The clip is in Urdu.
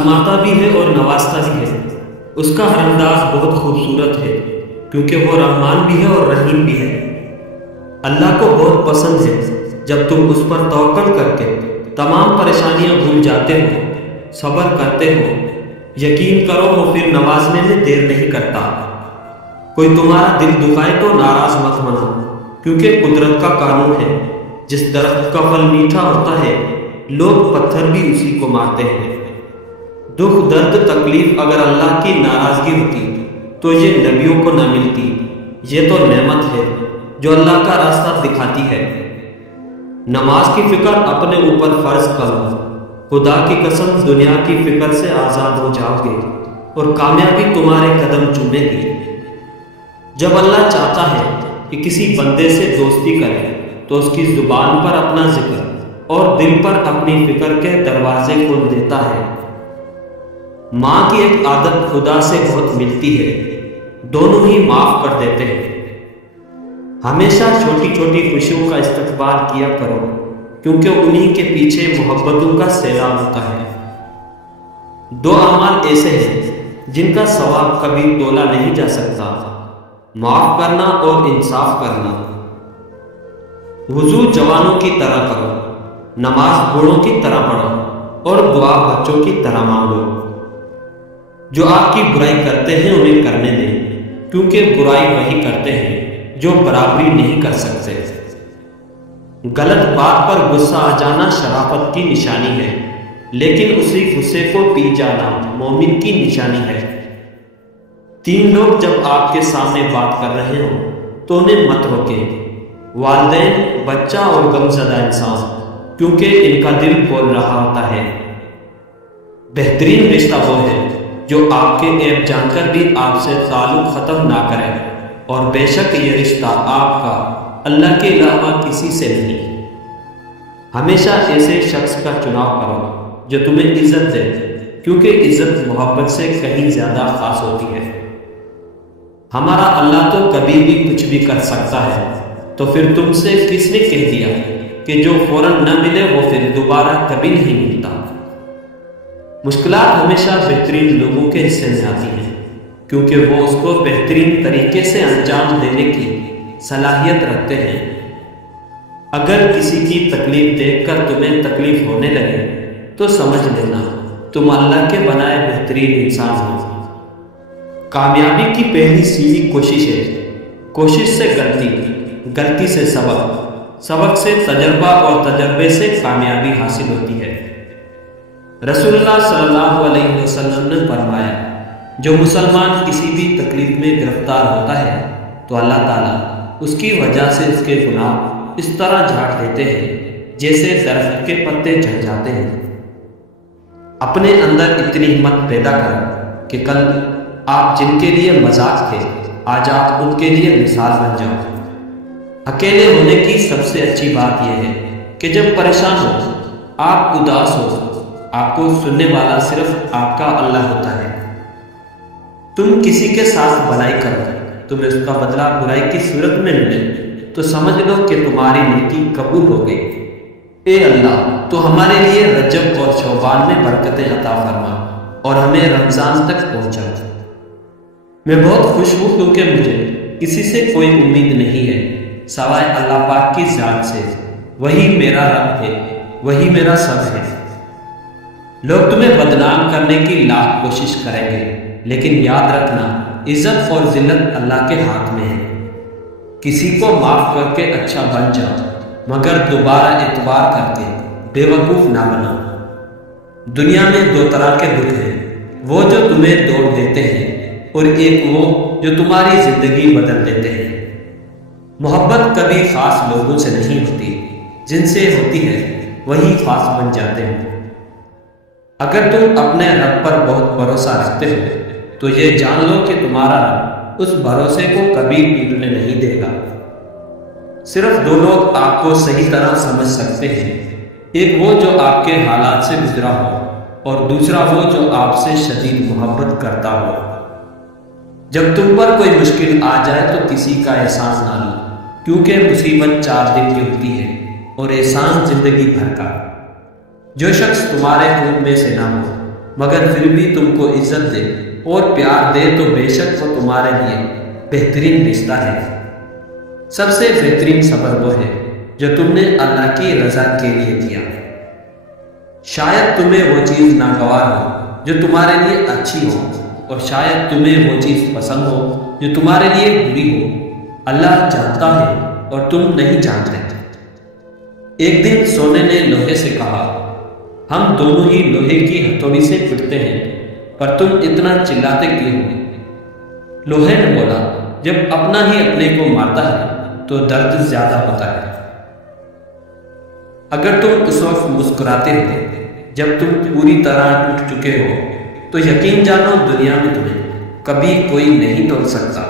آزماتا بھی ہے اور نوازتا بھی ہے۔ اس کا ہر انداز بہت خوبصورت ہے، کیونکہ وہ رحمان بھی ہے اور رحیم بھی ہے۔ اللہ کو بہت پسند ہے جب تم اس پر توکل کر کے تمام پریشانیاں بھول جاتے ہو، صبر کرتے ہو۔ یقین کرو وہ پھر نوازنے میں دیر نہیں کرتا۔ کوئی تمہارا دل دکھائے تو ناراض مت ہونا، کیونکہ قدرت کا قانون ہے، جس درخت کا پھل میٹھا ہوتا ہے لوگ پتھر بھی اسی کو مارتے ہیں۔ دکھ، درد، تکلیف اگر اللہ کی ناراضگی ہوتی تو یہ نبیوں کو نہ ملتی۔ یہ تو نعمت ہے جو اللہ کا راستہ دکھاتی ہے۔ نماز کی فکر اپنے اوپر فرض کرو، خدا کی قسم دنیا کی فکر سے آزاد ہو جاؤ گے اور کامیابی تمہارے قدم چومے گی۔ جب اللہ چاہتا ہے کہ کسی بندے سے دوستی کرے تو اس کی زبان پر اپنا ذکر اور دل پر اپنی فکر کے دروازے کھول دیتا ہے۔ ماں کی ایک عادت خدا سے بہت ملتی ہے، دونوں ہی معاف کر دیتے ہیں۔ ہمیشہ چھوٹی چھوٹی خوشیوں کا استقبال کیا کرو، کیونکہ انہی کے پیچھے محبتوں کا سیلاب ہوتا ہے۔ دو اعمال ایسے ہیں جن کا ثواب کبھی تولا نہیں جا سکتا، معاف کرنا اور انصاف کرنا۔ وضو جوانوں کی طرح کرو، نماز بوڑھوں کی طرح پڑھو اور دعا بچوں کی طرح مانگو۔ جو آپ کی برائی کرتے ہیں انہیں کرنے دیں، کیونکہ برائی وہی کرتے ہیں جو برابری نہیں کر سکتے۔ غلط بات پر غصہ آ جانا شرافت کی نشانی ہے، لیکن اسی غصے کو پی جانا مومن کی نشانی ہے۔ تین لوگ جب آپ کے سامنے بات کر رہے ہوں تو انہیں مت روکیں، والدین، بچہ اور غمزدہ انسان، کیونکہ ان کا دل بول رہا ہوتا ہے۔ بہترین رشتہ وہ ہے جو آپ کے عیب جان کر بھی آپ سے تعلق ختم نہ کرے، اور بے شک یہ رشتہ آپ کا اللہ کے علاوہ کسی سے نہیں۔ ہمیشہ ایسے شخص کا چناؤ کرو جو تمہیں عزت دے، کیونکہ عزت محبت سے کہیں زیادہ خاص ہوتی ہے۔ ہمارا اللہ تو کبھی بھی کچھ بھی کر سکتا ہے، تو پھر تم سے کس نے کہہ دیا کہ جو فوراً نہ ملے وہ پھر دوبارہ کبھی نہیں ملتا؟ مشکلات ہمیشہ بہترین لوگوں کے حصے میں آتی ہیں، کیونکہ وہ اس کو بہترین طریقے سے انجام دینے کی صلاحیت رکھتے ہیں۔ اگر کسی کی تکلیف دیکھ کر تمہیں تکلیف ہونے لگے تو سمجھ لینا تم اللہ کے بنائے بہترین انسان ہو۔ کامیابی کی پہلی سیڑھی کوشش ہے، کوشش سے غلطی، غلطی سے سبق، سبق سے تجربہ اور تجربے سے کامیابی حاصل ہوتی ہے۔ رسول اللہ صلی اللہ علیہ وسلم نے فرمایا، جو مسلمان کسی بھی تکلیف میں گرفتار ہوتا ہے تو اللہ تعالیٰ اس کی وجہ سے اس کے گناہ اس طرح جھاڑ دیتے ہیں جیسے درخت کے پتے جھڑ جاتے ہیں۔ اپنے اندر اتنی ہمت پیدا کرو کہ کل آپ جن کے لیے مذاق تھے آج آپ ان کے لیے مثال بن جاؤ۔ اکیلے ہونے کی سب سے اچھی بات یہ ہے کہ جب پریشان ہو، آپ اداس ہو، آپ کو سننے والا صرف آپ کا اللہ ہوتا ہے۔ تم کسی کے ساتھ بھلائی کرو، تمہیں اس کا بدلہ برائی کی صورت میں ملے تو سمجھ لو کہ تمہاری نیکی قبول ہو گئی۔ اے اللہ، تو ہمارے لیے رجب اور شعبان میں برکتیں عطا فرما اور ہمیں رمضان تک پہنچا۔ میں بہت خوش ہوں کیونکہ مجھے کسی سے کوئی امید نہیں ہے سوائے اللہ پاک کی ذات سے۔ وہی میرا رب ہے، وہی میرا سب ہے۔ لوگ تمہیں بدنام کرنے کی لاکھ کوشش کریں گے، لیکن یاد رکھنا عزت اور ذلت اللہ کے ہاتھ میں ہے۔ کسی کو معاف کر کے اچھا بن جاؤ، مگر دوبارہ اعتبار کر کے بے وقوف نہ بنا۔ دنیا میں دو طرح کے دکھ ہیں، وہ جو تمہیں توڑ دیتے ہیں اور ایک وہ جو تمہاری زندگی بدل دیتے ہیں۔ محبت کبھی خاص لوگوں سے نہیں ہوتی، جن سے ہوتی ہے وہی خاص بن جاتے ہیں۔ اگر تم اپنے رب پر بہت بھروسہ رکھتے ہو تو یہ جان لو کہ تمہارا رب اس بھروسے کو کبھی ٹوٹنے نہیں دے گا۔ صرف دو لوگ آپ کو صحیح طرح سمجھ سکتے ہیں، ایک وہ جو آپ کے حالات سے گزرا ہو اور دوسرا وہ جو آپ سے شدید محبت کرتا ہو۔ جب تم پر کوئی مشکل آ جائے تو کسی کا احسان نہ لو، کیونکہ مصیبت 4 دن کی ہوتی ہے اور احسان زندگی بھر کا۔ جو شخص تمہارے خون میں سے نہ ہو مگر پھر بھی تم کو عزت دے اور پیار دے تو بے شک وہ تمہارے لیے بہترین رشتہ ہے۔ سب سے بہترین صبر وہ ہے جو تم نے اللہ کی رضا کے لیے کیا۔ شاید تمہیں وہ چیز ناگوار ہو جو تمہارے لیے اچھی ہو، اور شاید تمہیں وہ چیز پسند ہو جو تمہارے لیے بری ہو۔ اللہ جانتا ہے اور تم نہیں جانتے۔ ایک دن سونے نے لوہے سے کہا، ہم دونوں ہی لوہے کی ہتھوڑی سے پٹتے ہیں، پر تم اتنا چلاتے کیوں ہو؟ لوہے نے بولا، جب اپنا ہی اپنے کو مارتا ہے تو درد زیادہ ہوتا ہے۔ اگر تم اس وقت مسکراتے ہو جب تم پوری طرح ٹوٹ چکے ہو تو یقین جانو دنیا میں تمہیں کبھی کوئی نہیں توڑ سکتا۔